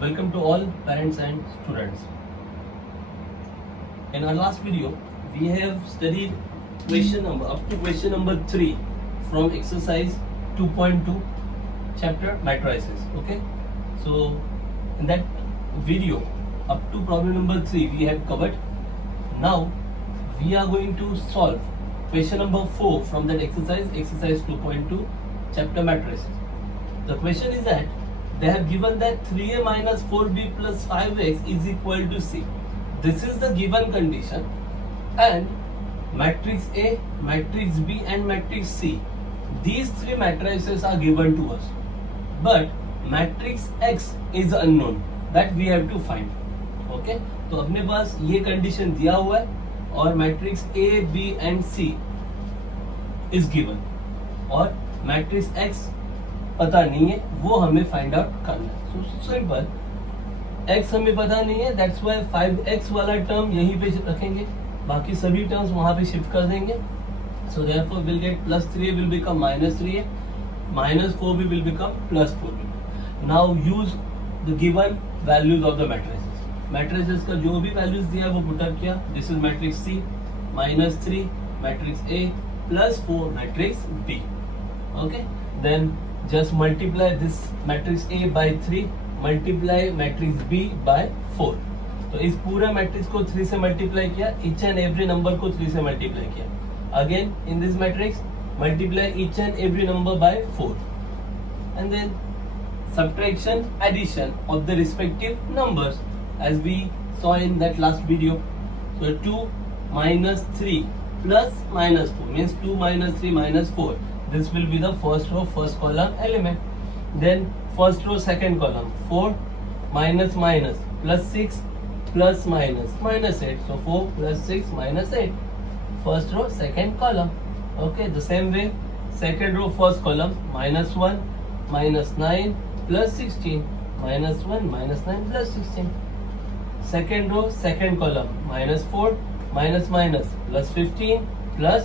Welcome to all parents and students. In our last video, we have studied up to question number 3 from exercise 2.2 chapter matrices. Okay, so in that video up to problem number 3 we have covered. Now we are going to solve question number 4 from that exercise 2.2 chapter matrices. The question is that they have given that 3a minus 4b plus 5x is equal to c. This is the given condition, and matrix A, matrix B and matrix C, these three matrices are given to us, but matrix X is unknown, that we have to find. Okay, तो अपने पास ये condition दिया हुआ है और matrix A, B and C is given और matrix X पता नहीं है, वो हमें फाइंड आउट करना है. सो सिंपल, x हमें पता नहीं है, दैट्स व्हाई 5x वाला टर्म यहीं पे रखेंगे, बाकी सभी टर्म्स वहां पे शिफ्ट कर देंगे. So therefore will get plus 3a will become minus 3a, minus 4b will become plus 4b. Now use the given values of the matrices. Matrices का जो भी वैल्यूज दिया वो पुट अप किया. This is matrix C minus 3, matrix A plus 4, matrix B. Okay, then just multiply this matrix A by 3, multiply matrix B by 4. तो इस पूरे matrix को 3 से मल्टीप्लाई किया, each and every नंबर को 3 से मल्टीप्लाई किया. Again in this matrix multiply each and every number by 4, and then subtraction, addition of the respective numbers as we saw in that last video. So 2 minus 3 plus minus 4 means 2 minus 3 minus 4. This will be the first row, first column element. Then first row, second column, 4 minus minus plus 6 plus minus minus 8. So 4 plus 6 minus 8. First row, second column. Okay, the same way, second row, first column, minus 1 minus 9 plus 16, minus 1 minus 9 plus 16. Second row, second column, minus 4 minus minus plus 15 plus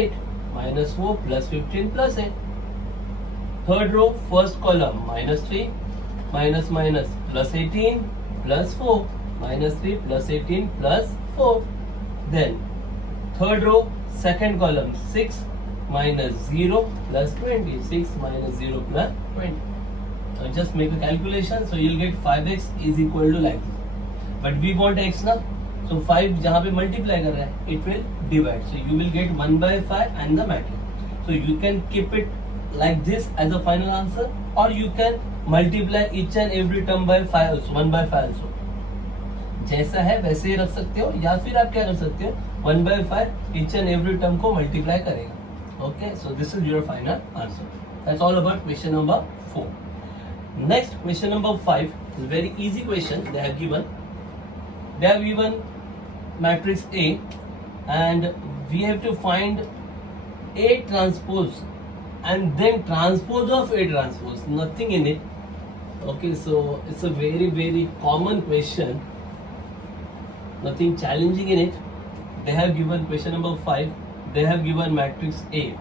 8. Minus 4 plus 15 plus 8. Third row, first column, minus 3 minus minus plus 18 plus 4, minus 3 plus 18 plus 4. Then third row, second column, 6 minus 0 plus 20, 6 minus 0 plus 20. So just make a calculation. So you'll get 5x is equal to like this. But we want x now. So 5 जहाँ पे multiply कर रहा है, it will divide. So you will get 1 by 5 and the matrix. So you can keep it like this as a final answer, or you can multiply each and every term by 5 also, 1 by 5 also. जैसा है वैसे ही रख सकते हो, या फिर आप क्या कर सकते हो, 1 by 5 each and every term को multiply करेगा. Okay, so this is your final answer. That's all about question number 4. Next, question number 5 is very easy question. They have given matrix A, and we have to find A transpose and then transpose of A transpose, nothing in it. Okay, so it's a very common question, nothing challenging in it. They have given question number 5, they have given matrix A.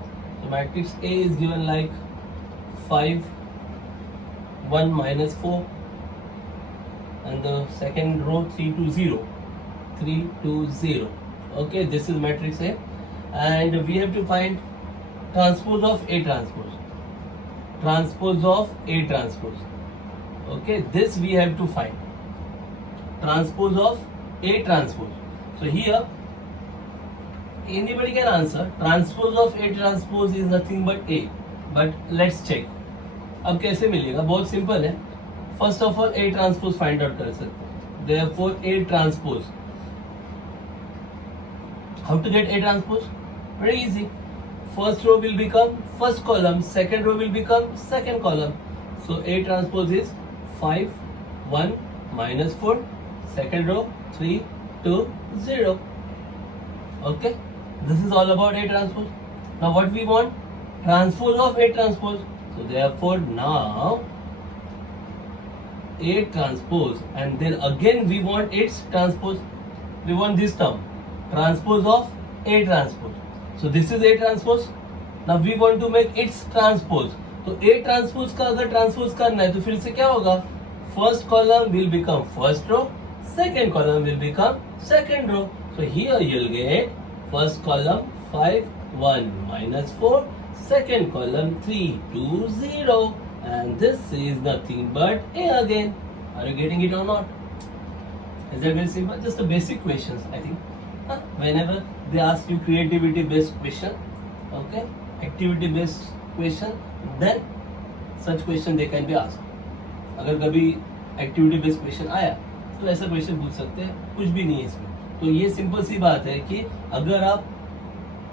So matrix A is given like 5 1 minus 4, and the second row 3 to 0, 3 to 0. Okay, this is matrix A, and we have to find transpose of A transpose, transpose of A transpose. Okay, this we have to find, transpose of A transpose. So here anybody can answer transpose of A transpose is nothing but A, but let's check. अब कैसे मिलेगा, बहुत simple है. First of all A transpose find out कर सकते हैं. Therefore A transpose, how to get A transpose? Very easy. First row will become first column, second row will become second column. So A transpose is 5 1 minus 4, second row 3 2 0. Okay, this is all about A transpose. Now what we want, transpose of A transpose. So therefore now A transpose, and then again we want its transpose. We want this term, transpose of A transpose. So this is A transpose. Now we want to make its transpose. तो A transpose का अगर transpose करना है तो फिर से क्या होगा, first column will become first row, second column will become second row. So here you'll get first column 5, 1 minus 4, second column 3, 2, 0, and this is nothing but A again. Are you getting it or not? Is that very simple? Just a basic questions, I think. Whenever they ask you creativity based question, okay, activity based question, then such question they can be asked. अगर कभी activity based question आया तो ऐसा question पूछ सकते हैं, कुछ भी नहीं है इसमें. तो ये सिंपल सी बात है कि अगर आप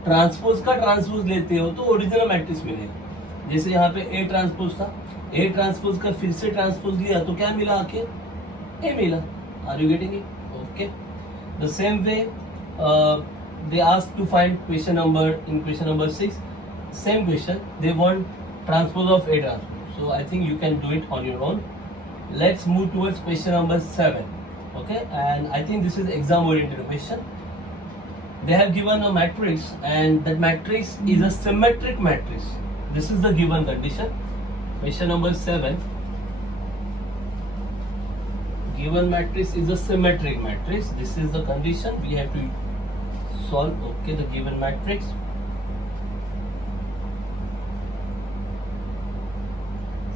ट्रांसपोज का ट्रांसपोज लेते हो तो ओरिजिनल मैट्रिक्स मिलेगा. जैसे यहाँ पे ए ट्रांसपोज था, ए ट्रांसपोज का फिर से ट्रांसपोज लिया तो क्या मिला आके? ए मिला. Are you getting it? Okay. The same way they ask to find question number in question number 6, same question, they want transpose of A transpose. So I think you can do it on your own. Let's move towards question number 7. Okay, and I think this is exam oriented question. They have given a matrix and that matrix is a symmetric matrix. This is the given condition. Question number 7. Given matrix is a symmetric matrix. This is the condition we have to solve. Okay, the given matrix.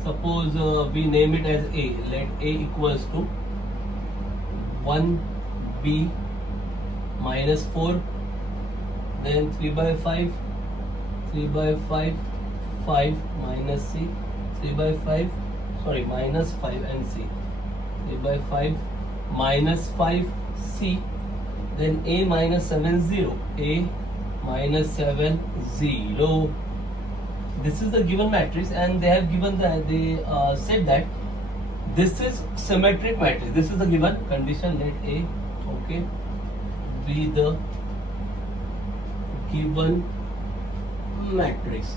Suppose we name it as A. Let A equals to 1B minus 4, then 3 by 5, 3 by 5, 5 minus C, 3 by 5, sorry, minus 5 and C, 3 by 5 minus 5 C, then A minus 7, 0, A minus 7, 0. This is the given matrix and they have given that they said that this is symmetric matrix. This is the given condition. Let A, okay, be the given matrix.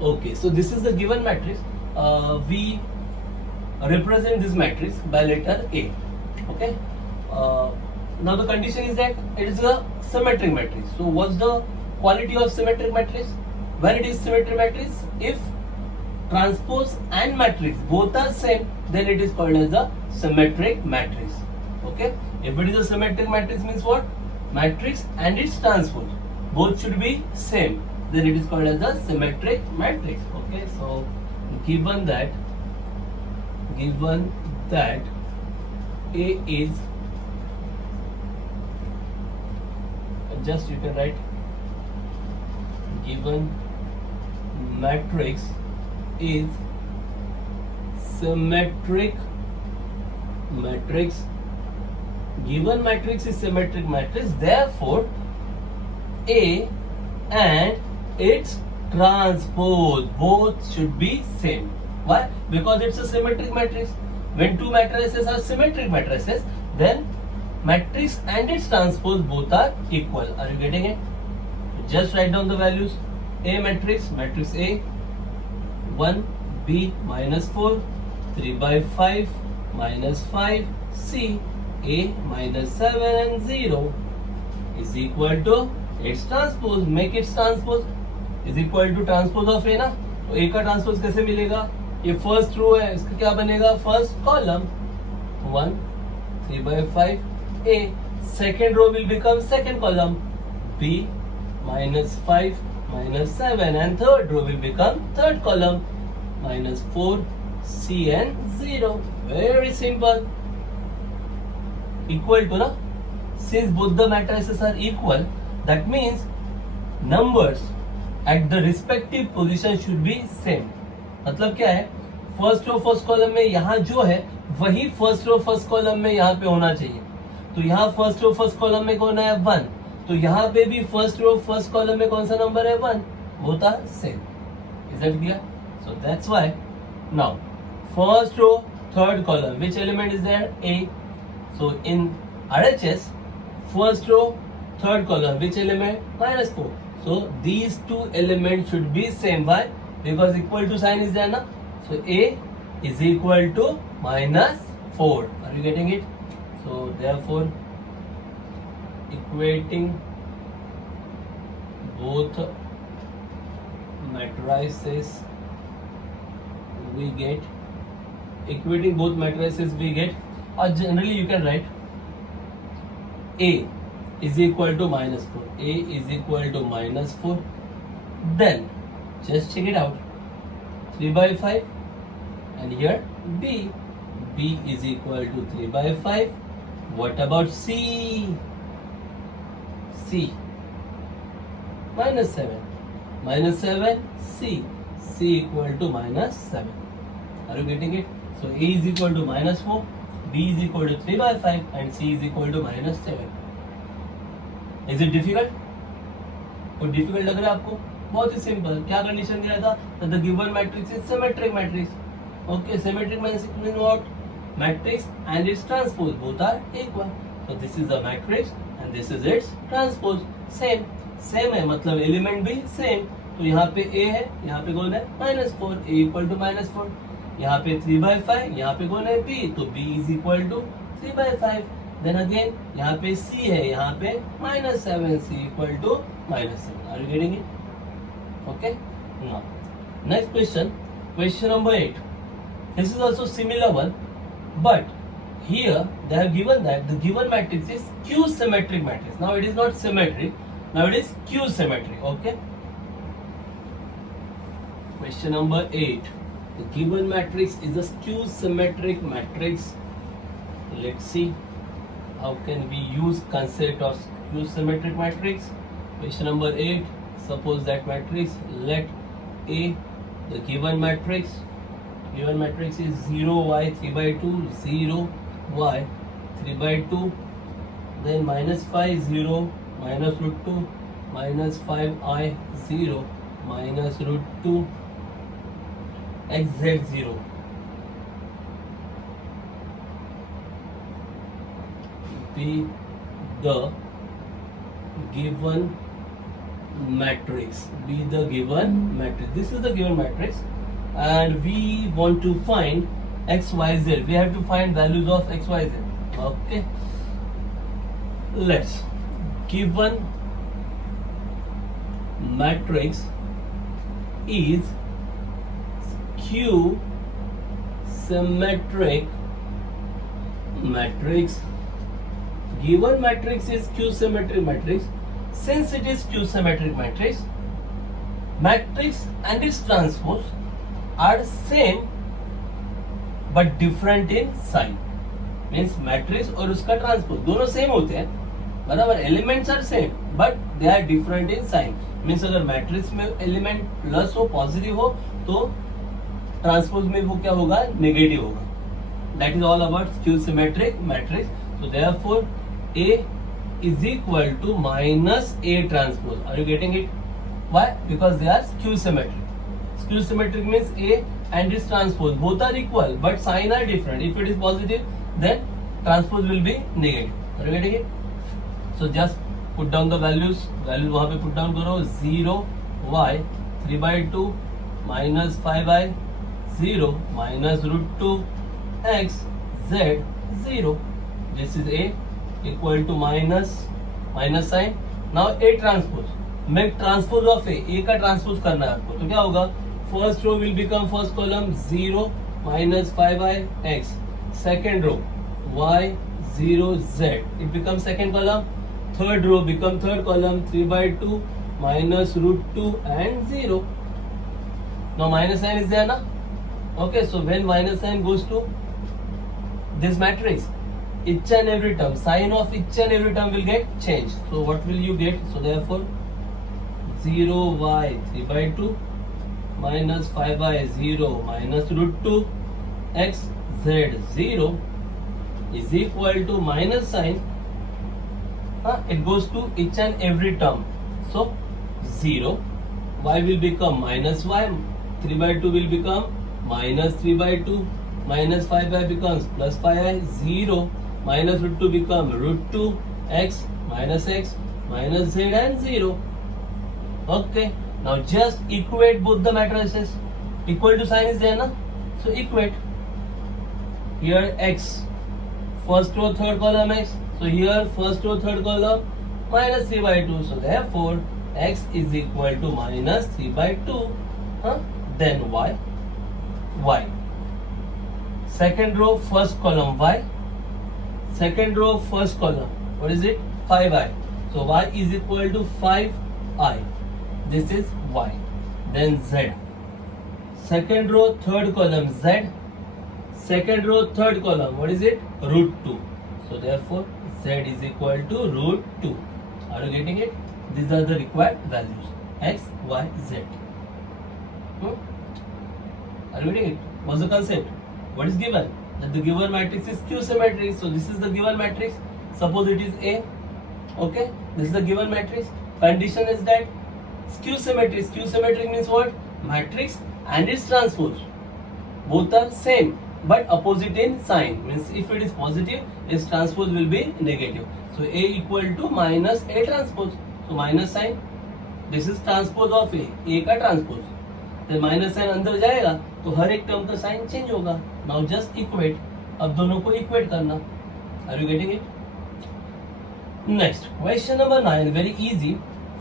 Okay, so this is the given matrix. We represent this matrix by letter A. Okay. Now the condition is that it is a symmetric matrix. So what's the quality of symmetric matrix? When it is symmetric matrix, if transpose and matrix both are same, then it is called as a symmetric matrix. Okay. If it is a symmetric matrix means what? Matrix and its transpose both should be same, then it is called as a symmetric matrix. Okay. So given that A is, just you can write, given matrix is symmetric matrix. Given matrix is symmetric matrix, therefore A and its transpose both should be same. Why? Because it's a symmetric matrix. When two matrices are symmetric matrices, then matrix and its transpose both are equal. Are you getting it? Just write down the values. A matrix, matrix A, 1, B minus 4, 3 by 5 minus 5, C, A minus 7 and 0 is equal to its transpose. Make its transpose is equal to transpose of A ना. तो A का transpose कैसे मिलेगा? ये first row है, इसका क्या बनेगा? First column 1, 3 by 5 A. Second row will become second column B minus 5 minus 7 and third row will become third column minus 4 C and 0. Very simple. Equal to na? Since both the matrices are equal, that means numbers at the respective position should be same. मतलब क्या है? First row first column में यहाँ जो है वही first row first column में यहाँ पे होना चाहिए. तो यहाँ फर्स्ट रो फर्स्ट कॉलम में कौन है? 1. तो यहाँ पे भी फर्स्ट रो फर्स्ट कॉलम में कौन सा नंबर है? 1. वो था same. Is that clear? So that's why now first row third column which element is there? A. So in RHS first row third column which element? -4. So these two elements should be same. Why? Because equal to sign is there na. So A is equal to -4. Are you getting it? So therefore equating both matrices we get equating both matrices we get, or generally you can write A is equal to minus 4. A is equal to minus 4. Then just check it out. 3 by 5 and here B. B is equal to 3 by 5. What about C? C minus 7. Minus 7 C. C equal to minus 7. Are you getting it? So A is equal to minus 4, B is equal to 3 by 5 and C is equal to minus 7. Is it difficult? कोई difficult लग रहा है आपको? बहुत ही simple. क्या condition दिया था? That the given matrix is symmetric matrix. Okay, symmetric means what? Matrix and its transpose both are equal. So this is the matrix and this is its transpose. Same है मतलब element भी same. तो यहाँ पे A है, यहाँ पे कौन है -4, A इक्वल टू -4. यहाँ पे 3 by 5, यहाँ पे कौन है B, तो B is equal to 3 by 5. Then again यहाँ पे C है, यहाँ पे -7, C equal to -7. Are you getting it? Okay. Now next question, question number 8. This is also similar one, but here they have given that the given matrix is q symmetric matrix. Now it is not symmetric, now it is q symmetric. Okay. Question number 8. The given matrix is a skew symmetric matrix. Let's see how can we use concept of skew symmetric matrix. Question number 8. Suppose that matrix, let A, the given matrix is 0 y 3 by 2, 0 y 3 by 2, then -5 0 minus root 2 minus 5 I 0 minus root 2 x z 0. Be the given matrix. Be the given matrix. This is the given matrix, and we want to find x y z. We have to find values of x y z. Okay. Let's given matrix is q symmetric matrix. Given matrix is q symmetric matrix. Since it is q symmetric matrix, matrix and its transpose are same but different in sign. Means matrix और उसका transpose दोनों same होते हैं, बराबर. Elements are same but they are different in sign. Means अगर matrix में element plus हो, positive हो, तो ट्रांसपोज में वो क्या होगा, नेगेटिव होगा. That is all about skew symmetric matrix. So therefore A is equal to minus A transpose. Are you getting it? Why? Because they are skew symmetric. Skew symmetric means A and its transpose both are equal but sign are different. If it is positive, then transpose will be negative. Are you getting it? So just put down the values. Values वहाँ पे put down करो. 0 y 3 by 2 minus 5 I 0 minus root 2 x z 0. This is A equal to minus sign. Now A transpose. Make transpose of A का transpose करना है आपको. तो क्या होगा? First row will become first column 0 minus 5i x. Second row y 0 z. It becomes second column. Third row become third column 3 by 2 minus root 2 and 0. Now minus sign is there, na? Okay, so when minus sign goes to this matrix, each and every term, sign of each and every term will get changed. So what will you get? So therefore 0 y 3 by 2 minus 5 by 0 minus root 2 x z 0 is equal to minus sign. It goes to each and every term. So 0, y will become minus y, 3 by 2 will become minus 3 by 2, minus 5y becomes plus 5i, 0 minus root 2 become root 2 x minus z and 0. Okay, now just equate both the matrices. Equal to sign is there, na? So equate. Here x, first row third column x. So here first row third column minus 3 by 2. So therefore x is equal to minus 3 by 2. Then y second row first column y, second row first column, what is it, 5i. So y is equal to 5i, this is y. Then z, second row third column z, second row third column, what is it, root 2. So therefore z is equal to root 2. Are you getting it? These are the required values, x, y, z. Are you getting it? What's the concept? What is given? That the given matrix is skew symmetric. So this is the given matrix. Suppose it is A. Okay, this is the given matrix. Condition is that skew symmetric. Skew symmetric means what? Matrix and its transpose both are same but opposite in sign. Means if it is positive, its transpose will be negative. So A equal to minus A transpose. So minus sign. This is transpose of A. A का transpose. तो minus sign अंदर जाएगा तो हर एक term का sign change होगा. Now just equate. अब दोनों को इक्वेट करना. Are you getting it? Next question number 9, very easy.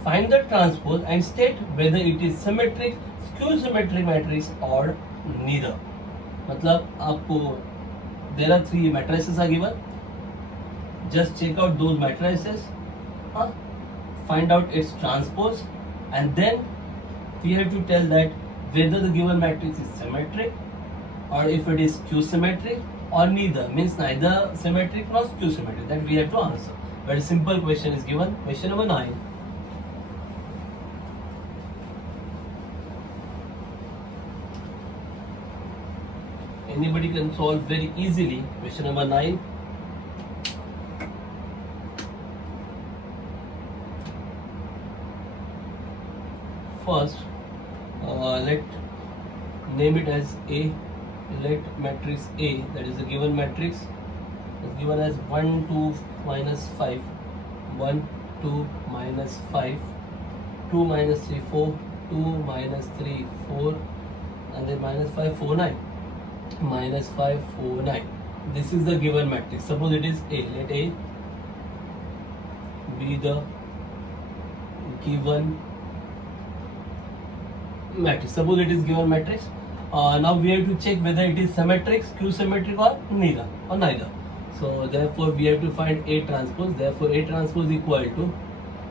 Find the transpose and state whether it is symmetric, skew symmetric matrix और नीदर. मतलब आपको there are 3 matrices are given. Just check out those matrices, find out its transpose and then we have to tell that whether the given matrix is symmetric or if it is skew symmetric or neither, means neither symmetric nor skew symmetric. That we have to answer. Very simple question is given. Question number 9. Anybody can solve very easily. Question number 9. First, let name it as A. Let matrix A, that is the given matrix, is given as 1 2 minus 5, 1 2 minus 5, 2 minus 3 4, 2 minus 3 4, and then minus 5 4 9, minus 5 4 9. This is the given matrix. Suppose it is A. Let A be the given matrix. Suppose it is given matrix. Now we have to check whether it is symmetric, skew symmetric or neither. So therefore we have to find A transpose. Therefore A transpose equal to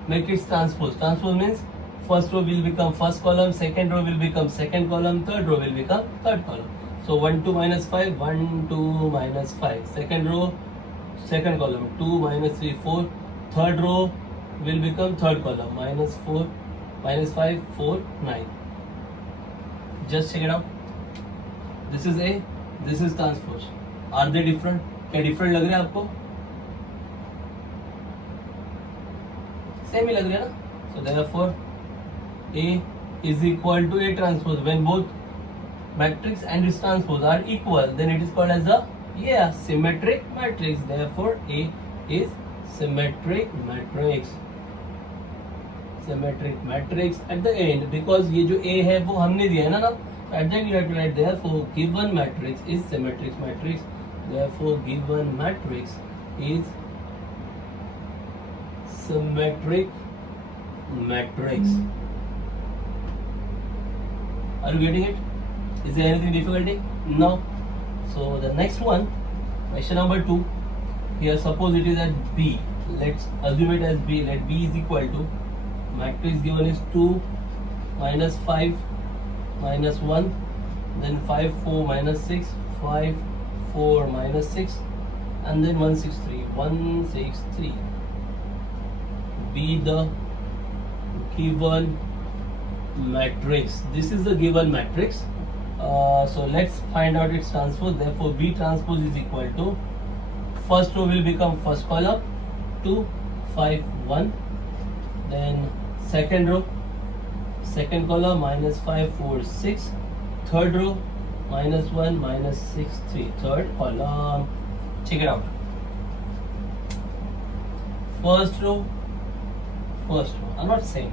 matrix transpose. Transpose means first row will become first column, second row will become second column, third row will become third column. So 1 2 minus 5, 1 2 minus 5. Second row, second column, 2 minus 3 4. Third row will become third column, minus 4 minus 5 4 9. Just check it out. This is A, this is transpose. Are they different? क्या different लग रहा है आपको? Same ही लग रहा है ना? So therefore A is equal to A transpose. When both matrix and its transpose are equal, then it is called as a symmetric matrix. Therefore A is symmetric matrix. Symmetric matrix at the end, because ये जो A है वो हमने दिया है ना. At the end you have to write therefore given matrix is symmetric matrix. Therefore given matrix is symmetric matrix. Are you getting it? Is there anything difficulty? No. So the next one, question number 2. Here suppose it is at B. Let's assume it as B. Let B is equal to, matrix given is 2 minus 5 minus 1, then 5 4 minus 6, 5 4 minus 6, and then 163. Be the given matrix. This is the given matrix. So let's find out its transpose. Therefore B transpose is equal to, first row will become first column, 2 5 1, then second row, second column, minus 5 4 6, third row, minus 1 minus 6 3, third column. Check it out. First row are not same.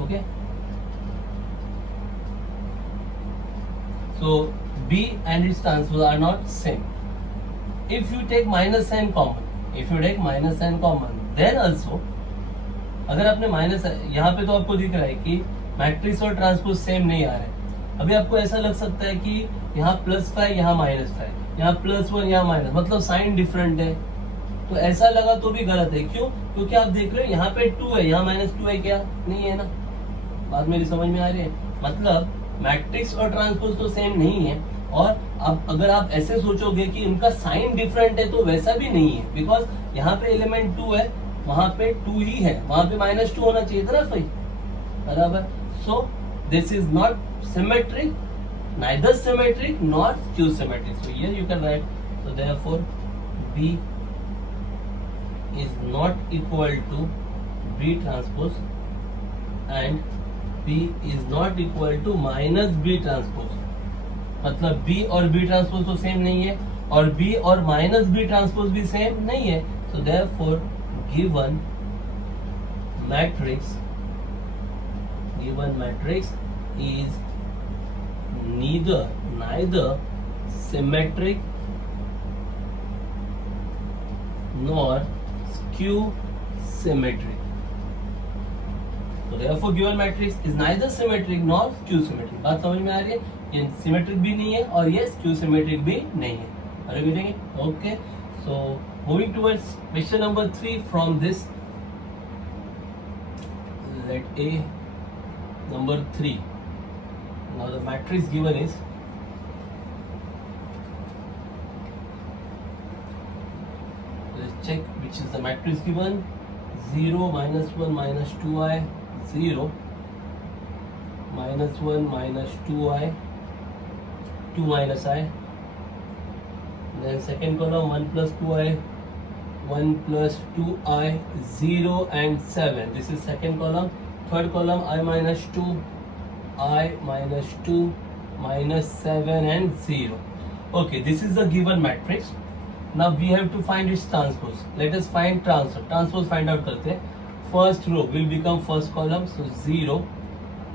Okay, so B and its transpose are not same. If you take minus sign common, then also अगर आपने minus, यहाँ पे तो आपको दिख रहा है कि मैट्रिक्स और ट्रांसपोज सेम नहीं आ रहे. अभी आपको ऐसा लग सकता है कि यहाँ +5 यहाँ -5, यहाँ +1 यहाँ माइनस, मतलब साइन डिफरेंट है, तो ऐसा लगा तो भी गलत है। क्यों? क्योंकि आप देख रहे हो यहाँ पे 2 है, यहाँ -2 है, क्या नहीं है ना? बात मेरी समझ में आ रही है? मतलब मैट्रिक्स और ट्रांसपोज तो सेम नहीं है, और अब अगर आप ऐसे सोचोगे कि इनका साइन डिफरेंट है तो वैसा भी नहीं है, बिकॉज यहाँ पे एलिमेंट 2 है, वहां पे 2 ही है, वहां पे -2 होना चाहिए था ना सही, बराबर। So this is not symmetric, neither symmetric nor skew symmetric. So here you can write, so therefore B is not equal to B transpose and B is not equal to minus B transpose. मतलब B और B transpose तो same नहीं है, और B और minus B transpose भी same नहीं है. So therefore given matrix is neither symmetric nor skew symmetric. So therefore given matrix is neither symmetric nor skew symmetric. बात समझ में आ रही है? ये सिमेट्रिक भी नहीं है और ये skew symmetric भी नहीं है. अरे बेटेंगे? Okay. So moving towards question number 3 from this. Let A number 3. Now the matrix given is let's check which is the matrix given. 0 -1 -2i 0 -1 -2i 2 minus I. Then second column 1 plus 2i 1 plus 2i 0 and 7. This is second column. Third column I minus 2 I minus 2 minus 7 and 0. Okay, this is the given matrix. Now we have to find its transpose. Let us find transpose. Transpose find out करते हैं. First row will become first column. So 0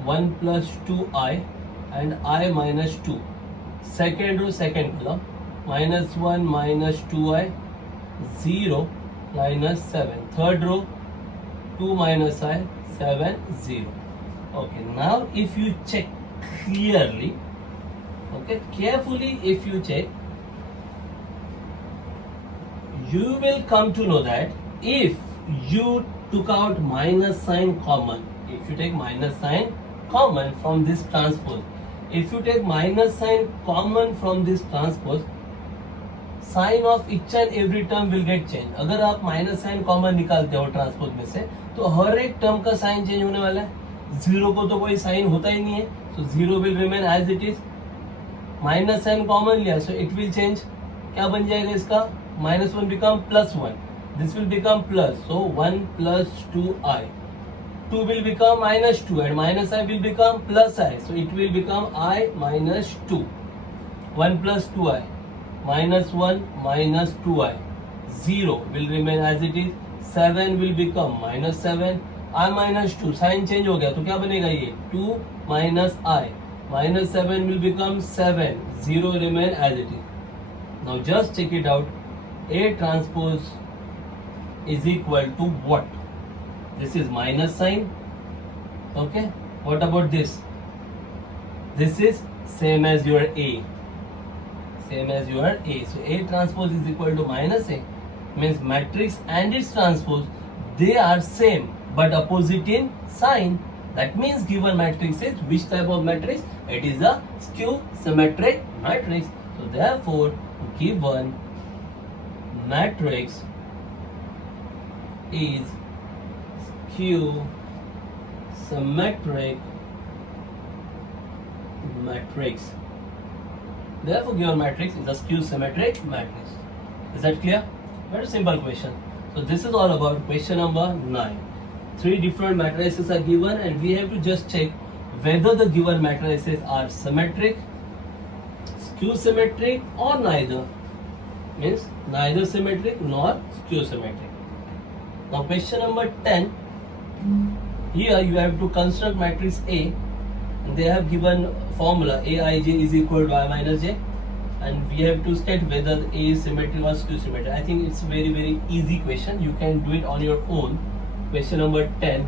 1 plus 2i and I minus 2. Second row second column minus 1 minus 2i 0 minus 7. Third row 2 minus I 7 0. Okay, now if you check clearly, okay, carefully if you check, you will come to know that if you took out minus sign common, if you take minus sign common from this transpose, if you take minus sign common from this transpose, sign of each and every term will get changed. अगर आप minus sign common निकालते हो transpose में से, तो हर एक term का साइन चेंज होने वाला है. जीरो को तो कोई साइन होता ही नहीं है, so zero will remain as it is. Minus sign common लिया, सो इट विल चेंज. क्या बन जाएगा इसका? -1 become +1. This will become plus, so 1 plus 2i. 2 will become -2 and minus I will become plus I. So it will become I minus 2. 1 plus 2i. -1 minus 2i. 0 will remain as it is. 7 will become -7. I minus 2. Sign change हो गया तो क्या बनेगा ये? 2 minus I. -7 will become 7. 0 remain as it is. Now just check it out. A transpose is equal to what? This is minus sign. Okay. What about this? This is same as your A. Same as your A. So A transpose is equal to minus A. Means matrix and its transpose, they are same but opposite in sign. That means given matrix is which type of matrix? It is a skew symmetric matrix. So therefore given matrix is skew symmetric matrix. Therefore given matrix is a skew symmetric matrix. Is that clear? Very simple question. So this is all about question number 9. 3 different matrices are given and we have to just check whether the given matrices are symmetric, skew symmetric or neither. Means neither symmetric nor skew symmetric. Now question number 10. Here you have to construct matrix A. And they have given formula Aij is equal to I minus j. And we have to state whether A is symmetric or skew symmetric. I think it's a very easy question. You can do it on your own. Question number 10.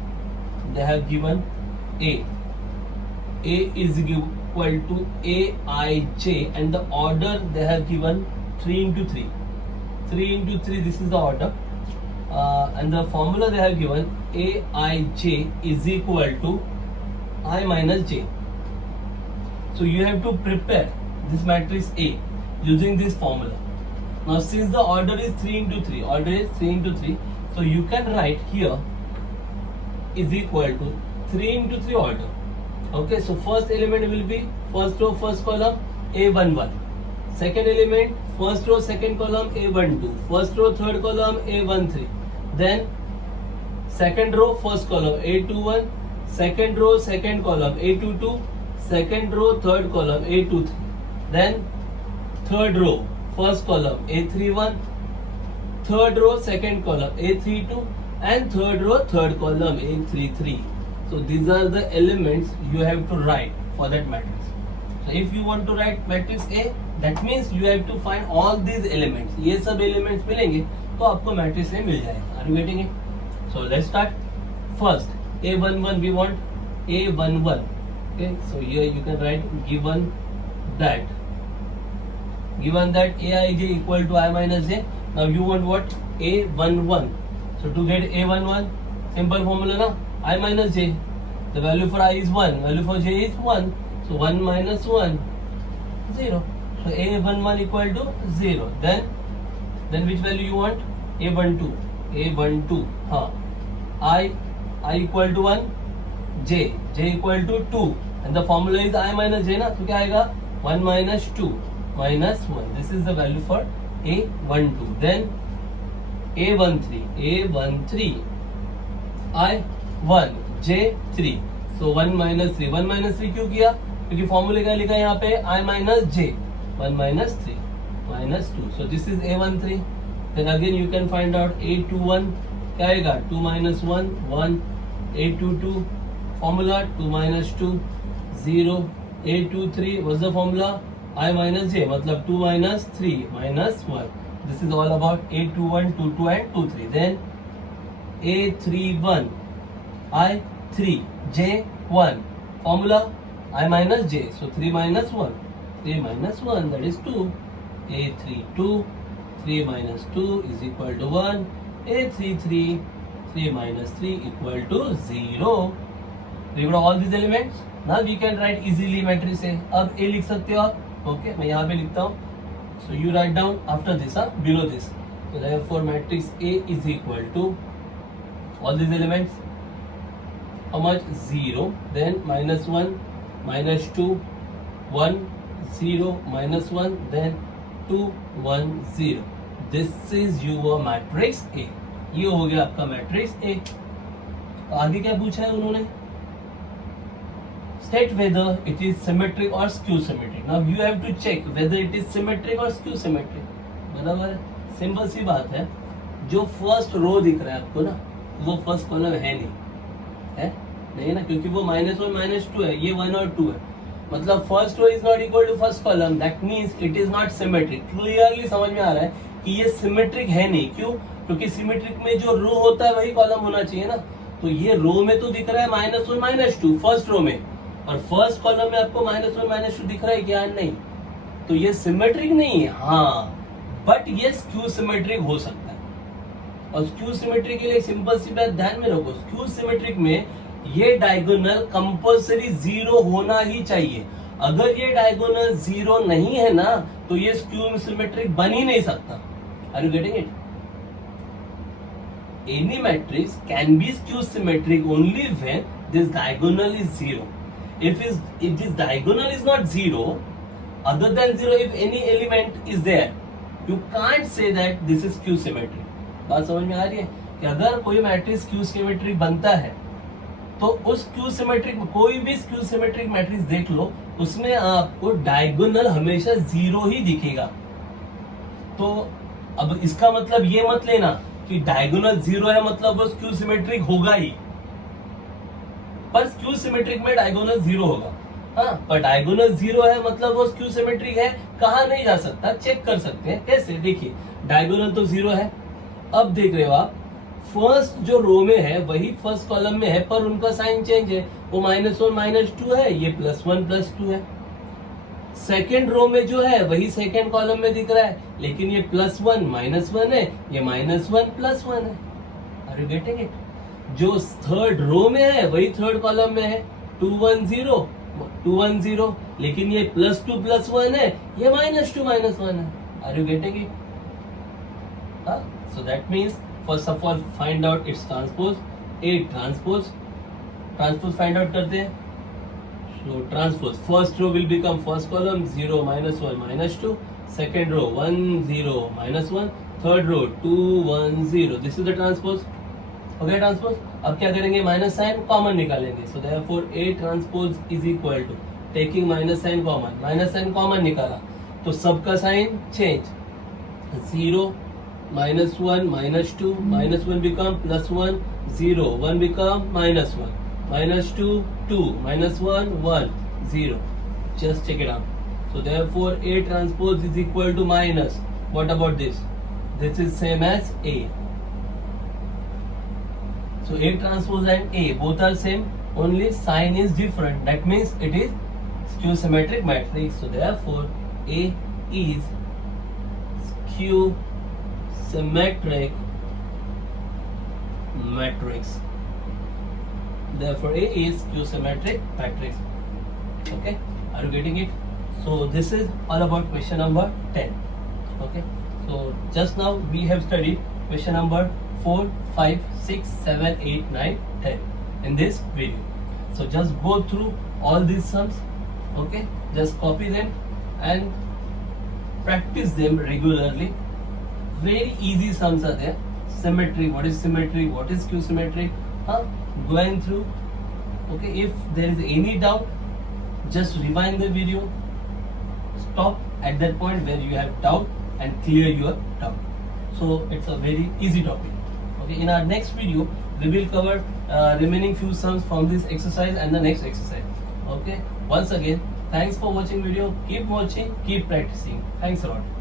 They have given A. A is equal to aij, and the order they have given 3 into 3. 3 into 3, this is the order, and the formula they have given aij is equal to I minus j. So you have to prepare this matrix A using this formula. Now since the order is 3 into 3, so you can write here is equal to 3 into 3 order. Okay, so first element will be first row first column A11, second element first row second column A12, first row third column A13, then second row first column A21, second row second column A22, second row third column A23, then third row first column A31, third row second column A32, and third row third column A33. So these are the elements you have to write for that matrix. So if you want to write matrix A, that means you have to find all these elements. ये सब elements मिलेंगे तो आपको matrix A मिल जाएगा. Are you getting it? So let's start. First A11, we want A11. Okay, so here you can write given that aij equal to I minus j. Now you want what? A11. So to get A11, simple formula na, I minus j. The value for I is 1, value for j is 1. So 1 minus 1, 0. So A11 equal to 0. Then which value you want? A12. I equal to 1, j equal to 2. And the formula is I minus j na, तो क्या आएगा? 1 minus 2 minus 1. This is the value for A12. Then A13, I1, J3. So 1 minus 3. 1 minus 3 क्यों किया? क्योंकि फॉर्मूले क्या लिखा है यहाँ पे? I minus j. 1 minus 3 minus 2. So this is A13. Then again you can find out A21 क्या आएगा? 2 minus 1, 1. A22 formula 2 minus 2, 0. A23 what's the formula? I minus j, मतलब 2 minus 3 minus 1. This is all about A21, 22 and 23. Then A31, I3, J1. Formula I minus j. So 3 minus 1. 3 minus 1, that is 2. A32, 3 minus 2 is equal to 1. A33, 3 minus 3 equal to 0. We got all these elements. Now we can write easily matrix A. अब A लिख सकते हो आप. Okay, मैं यहाँ पे लिखता हूँ. So you write down after this, below this. So therefore matrix A is equal to all these elements. How much? 0. Then minus 1, minus 2, 1, 0, minus 1, then 2, 1, 0. This is your matrix A. ये हो गया आपका matrix A. आगे क्या पूछा है उन्होंने? State whether it is symmetric or skew symmetric. Now you have to check whether it is symmetric or skew symmetric. बराबर है, सिंपल सी बात है. जो फर्स्ट रो दिख रहा है आपको ना, वो फर्स्ट कॉलम है नहीं ना, क्योंकि वो -1 -2 है, ये 1 और 2 है. मतलब first row is not equal to first column. That means it is not symmetric. Clearly समझ में आ रहा है कि ये सिमेट्रिक है नहीं. क्यों? क्योंकि सिमेट्रिक में जो रो होता है वही कॉलम होना चाहिए ना. तो ये रो में तो दिख रहा है -1 -2 फर्स्ट रो में, और फर्स्ट कॉलम में आपको -1 -2 दिख रहा है क्या? नहीं. तो ये सिमेट्रिक नहीं है. हाँ, बट ये स्क्यू सिमेट्रिक हो सकता है. और स्क्यू सिमेट्रिक के लिए सिंपल सी बात ध्यान में रखो. स्क्यू सिमेट्रिक में ये डायगोनल कंपल्सरी 0 होना ही चाहिए. अगर ये डायगोनल 0 नहीं है ना, तो ये स्क्यू सिमेट्रिक बन ही नहीं सकता. Are you getting it? Any matrix can be skew symmetric only when this diagonal is 0. If this diagonal is not 0, other than 0, if any element is there, you can't say that this is skew symmetric. बात समझ में आ रही है कि अगर कोई matrix skew symmetric बनता है, तो उस स्क्यू सिमेट्रिक, कोई भी स्क्यू सिमेट्रिक मैट्रिक्स देख लो, उसमें आपको डायगोनल हमेशा 0 ही दिखेगा. तो अब इसका मतलब ये मत लेना कि डायगोनल 0 है मतलब वो स्क्यू सिमेट्रिक होगा ही. पर स्क्यू सिमेट्रिक में डायगोनल 0 होगा. हाँ, पर डायगोनल 0 है मतलब वो स्क्यू सिमेट्रिक है. कहा नहीं जा सकता, चेक कर सकते हैं. कैसे? देखिए, डायगोनल तो 0 है. अब देख रहे हो आप, फर्स्ट जो रो में है वही फर्स्ट कॉलम में है, पर उनका साइन चेंज है. वो -1 -2 है, ये +1 +2 है. सेकेंड रो में जो है वही सेकेंड कॉलम में दिख रहा है, लेकिन ये +1 -1 है, ये -1 +1 है। Are you getting it? जो थर्ड रो में है वही थर्ड कॉलम में है, 2 1 0 2 1 0, लेकिन ये +2 +1 है, ये -2 -1 है। Are you getting it? So that means first of all find out its transpose. A transpose find out करते हैं. So transpose first row will become first column 0 -1 -2, second row 1 0 -1, third row 2 1 0. This is the transpose. Okay, transpose. अब क्या करेंगे? Minus sign common निकालेंगे. So therefore A transpose is equal to taking minus sign common. Minus sign common निकाला तो सबका sign change. 0 -1 -2, -1 become +1, 0 1 become -1, -2 2, -1 1 0. Just check it out. So therefore A transpose is equal to minus. What about this? This is same as A. So A transpose and A both are same, only sign is different. That means it is skew symmetric matrix. So therefore A is skew symmetric matrix. Therefore A is skew symmetric matrix. Okay, are you getting it? So this is all about question number 10. Okay, so just now we have studied question number 4 5 6 7 8 9 10 in this video. So just go through all these sums. Okay, just copy them and practice them regularly. Very easy sums are there. Symmetry, what is symmetry, what is skew symmetric, going through. Okay, if there is any doubt, just rewind the video, stop at that point where you have doubt and clear your doubt. So it's a very easy topic. Okay, in our next video we will cover remaining few sums from this exercise and the next exercise. Okay, once again thanks for watching video. Keep watching, keep practicing. Thanks a lot.